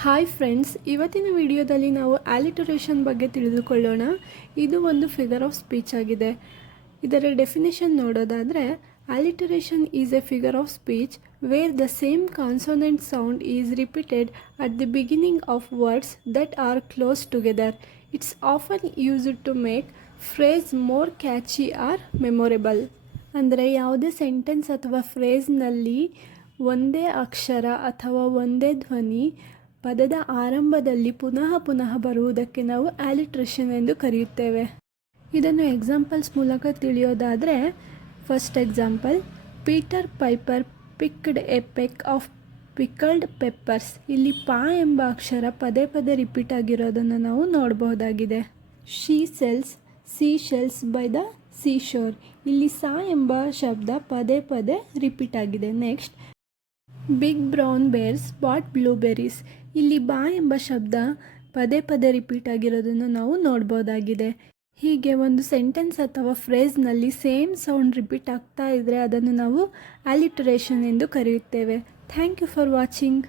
Hi friends, ಇವತ್ತಿನ ವಿಡಿಯೋದಲ್ಲಿ ನಾವು ಆಲಿಟರೇಷನ್ ಬಗ್ಗೆ ತಿಳಿದುಕೊಳ್ಳೋಣ. ಇದು ಒಂದು ಫಿಗರ್ ಆಫ್ ಸ್ಪೀಚ್ ಆಗಿದೆ. ಇದರ ಡೆಫಿನೇಷನ್ ನೋಡೋದಾದರೆ, alliteration is a figure of speech where the same consonant sound is repeated at the beginning of words that are close together. It's often used to make phrase more catchy or memorable. ಅಂದರೆ ಯಾವುದೇ sentence ಅಥವಾ ಫ್ರೇಸ್ನಲ್ಲಿ ಒಂದೇ ಅಕ್ಷರ ಅಥವಾ ಒಂದೇ ಧ್ವನಿ ಪದದ ಆರಂಭದಲ್ಲಿ ಪುನಃ ಪುನಃ ಬರುವುದಕ್ಕೆ ನಾವು ಆಲಿಟ್ರೇಷನ್ ಎಂದು ಕರೆಯುತ್ತೇವೆ. ಇದನ್ನು ಎಕ್ಸಾಂಪಲ್ಸ್ ಮೂಲಕ ತಿಳಿಯೋದಾದರೆ, first example, Peter Piper picked a peck of pickled peppers. ಇಲ್ಲಿ ಪಾ ಎಂಬ ಅಕ್ಷರ ಪದೇ ಪದೇ ರಿಪೀಟ್ ಆಗಿರೋದನ್ನು ನಾವು ನೋಡಬಹುದಾಗಿದೆ. She sells sea shells by the seashore. ಇಲ್ಲಿ ಸಾ ಎಂಬ ಶಬ್ದ ಪದೇ ಪದೇ ರಿಪೀಟ್ ಆಗಿದೆ. Next, big brown bears bought blueberries. ಇಲ್ಲಿ ಬಾ ಎಂಬ ಶಬ್ದ ಪದೇ ಪದೇ ರಿಪೀಟ್ ಆಗಿರೋದನ್ನು ನಾವು ನೋಡ್ಬೋದಾಗಿದೆ. ಹೀಗೆ ಒಂದು ಸೆಂಟೆನ್ಸ್ ಅಥವಾ ಫ್ರೇಸ್ನಲ್ಲಿ ಸೇಮ್ ಸೌಂಡ್ ರಿಪೀಟ್ ಆಗ್ತಾ ಇದ್ದರೆ ಅದನ್ನು ನಾವು ಆಲಿಟರೇಷನ್ ಎಂದು ಕರೆಯುತ್ತೇವೆ. Thank you for watching.